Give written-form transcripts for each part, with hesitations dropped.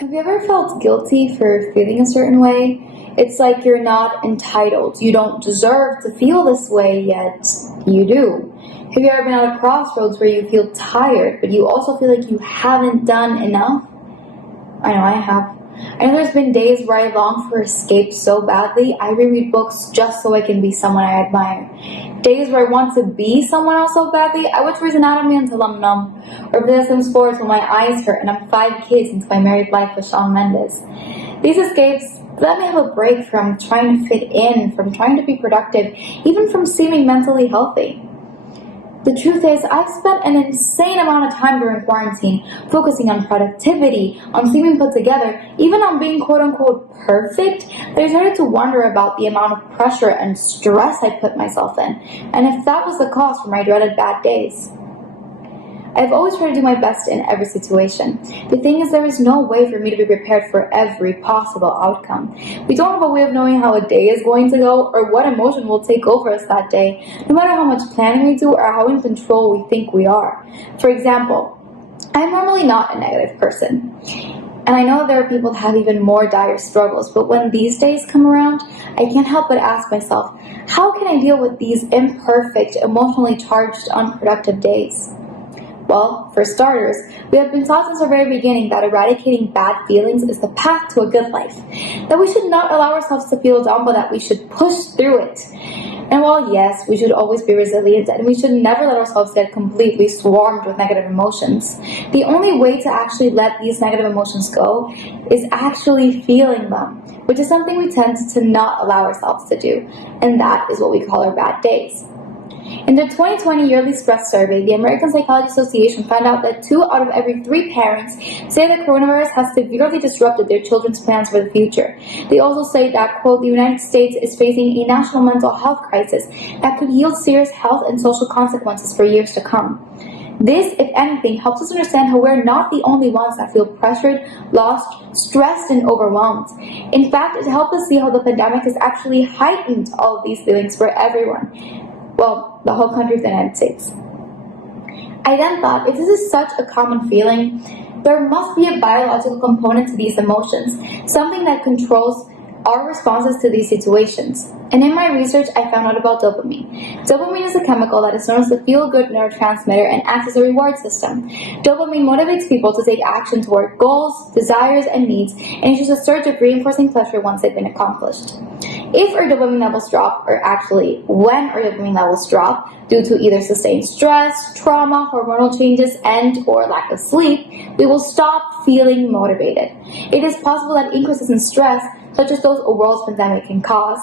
Have you ever felt guilty for feeling a certain way? It's like you're not entitled. You don't deserve to feel this way, yet you do. Have you ever been at a crossroads where you feel tired, but you also feel like you haven't done enough? I know I have. I know there's been days where I long for escape so badly, I reread books just so I can be someone I admire. Days where I want to be someone else so badly, I watch Grey's Anatomy until I'm numb, or play some sports when my eyes hurt and I'm 5 kids into my married life with Shawn Mendes. These escapes let me have a break from trying to fit in, from trying to be productive, even from seeming mentally healthy. The truth is, I've spent an insane amount of time during quarantine focusing on productivity, on seeming put together, even on being quote-unquote perfect, that I started to wonder about the amount of pressure and stress I put myself in, and if that was the cause for my dreaded bad days. I've always tried to do my best in every situation. The thing is, there is no way for me to be prepared for every possible outcome. We don't have a way of knowing how a day is going to go or what emotion will take over us that day, no matter how much planning we do or how in control we think we are. For example, I'm normally not a negative person. And I know there are people that have even more dire struggles, but when these days come around, I can't help but ask myself, how can I deal with these imperfect, emotionally charged, unproductive days? Well, for starters, we have been taught since the very beginning that eradicating bad feelings is the path to a good life. That we should not allow ourselves to feel down, but that we should push through it. And while yes, we should always be resilient and we should never let ourselves get completely swarmed with negative emotions, the only way to actually let these negative emotions go is actually feeling them, which is something we tend to not allow ourselves to do. And that is what we call our bad days. In the 2020 Yearly Stress Survey, the American Psychology Association found out that 2 out of every 3 parents say that coronavirus has severely disrupted their children's plans for the future. They also say that, quote, the United States is facing a national mental health crisis that could yield serious health and social consequences for years to come. This, if anything, helps us understand how we're not the only ones that feel pressured, lost, stressed, and overwhelmed. In fact, it helped us see how the pandemic has actually heightened all of these feelings for everyone. Well, the whole country of the United States. I then thought, if this is such a common feeling, there must be a biological component to these emotions, something that controls our responses to these situations. And in my research, I found out about dopamine. Dopamine is a chemical that is known as the feel-good neurotransmitter and acts as a reward system. Dopamine motivates people to take action toward goals, desires, and needs, and it's just a surge of reinforcing pleasure once they've been accomplished. If our dopamine levels drop, or actually when our dopamine levels drop, due to either sustained stress, trauma, hormonal changes, and or lack of sleep, we will stop feeling motivated. It is possible that increases in stress, such as those a world pandemic can cause,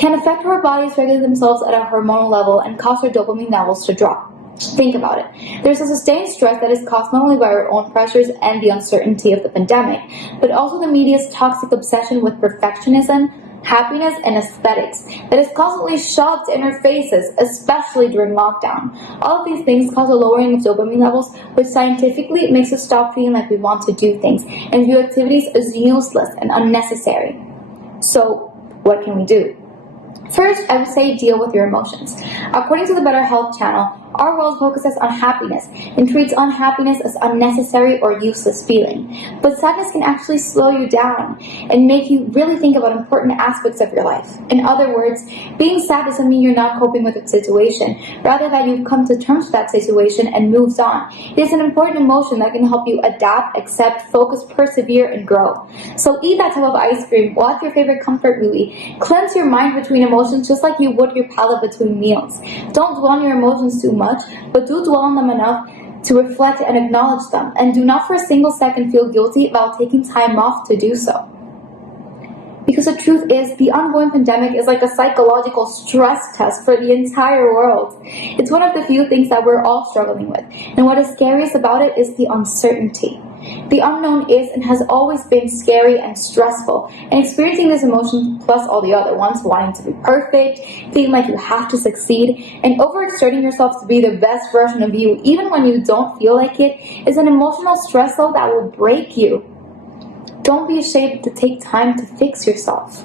can affect how our bodies regulate themselves at a hormonal level and cause our dopamine levels to drop. Think about it. There's a sustained stress that is caused not only by our own pressures and the uncertainty of the pandemic, but also the media's toxic obsession with perfectionism, happiness, and aesthetics that is constantly shoved in our faces, especially during lockdown. All of these things cause a lowering of dopamine levels, which scientifically makes us stop feeling like we want to do things and view activities as useless and unnecessary. So, what can we do? First, I would say deal with your emotions. According to the Better Health channel, our world focuses on happiness and treats unhappiness as unnecessary or useless feeling. But sadness can actually slow you down and make you really think about important aspects of your life. In other words, being sad doesn't mean you're not coping with the situation, rather that you've come to terms with that situation and moved on. It is an important emotion that can help you adapt, accept, focus, persevere, and grow. So eat that type of ice cream, watch your favorite comfort movie, cleanse your mind between emotions just like you would your palate between meals. Don't dwell on your emotions too much, but do dwell on them enough to reflect and acknowledge them, and do not for a single second feel guilty about taking time off to do so. Because the truth is, the ongoing pandemic is like a psychological stress test for the entire world. It's one of the few things that we're all struggling with, and what is scariest about it is the uncertainty. The unknown is and has always been scary and stressful, and experiencing this emotion plus all the other ones, wanting to be perfect, feeling like you have to succeed, and overexerting yourself to be the best version of you even when you don't feel like it, is an emotional stress load that will break you. Don't be ashamed to take time to fix yourself.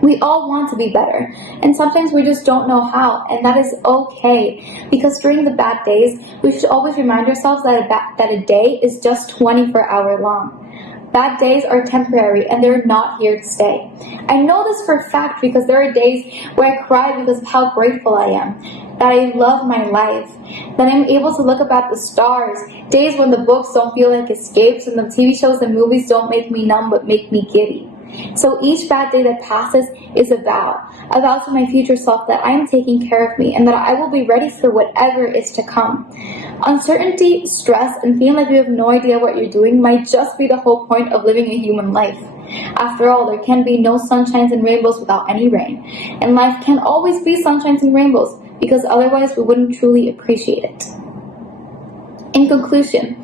We all want to be better, and sometimes we just don't know how, and that is okay, because during the bad days, we should always remind ourselves that a day is just 24 hours long. Bad days are temporary and they're not here to stay. I know this for a fact because there are days where I cry because of how grateful I am, that I love my life, that I'm able to look up at the stars, days when the books don't feel like escapes and the TV shows and movies don't make me numb but make me giddy. So each bad day that passes is a vow to my future self that I am taking care of me and that I will be ready for whatever is to come. Uncertainty, stress, and feeling like you have no idea what you're doing might just be the whole point of living a human life. After all, there can be no sunshines and rainbows without any rain, and life can always be sunshines and rainbows because otherwise we wouldn't truly appreciate it. In conclusion,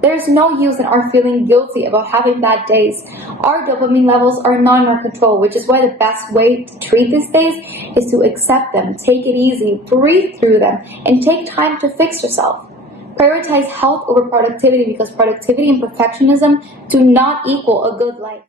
there is no use in our feeling guilty about having bad days. Our dopamine levels are not in our control, which is why the best way to treat these days is to accept them, take it easy, breathe through them, and take time to fix yourself. Prioritize health over productivity because productivity and perfectionism do not equal a good life.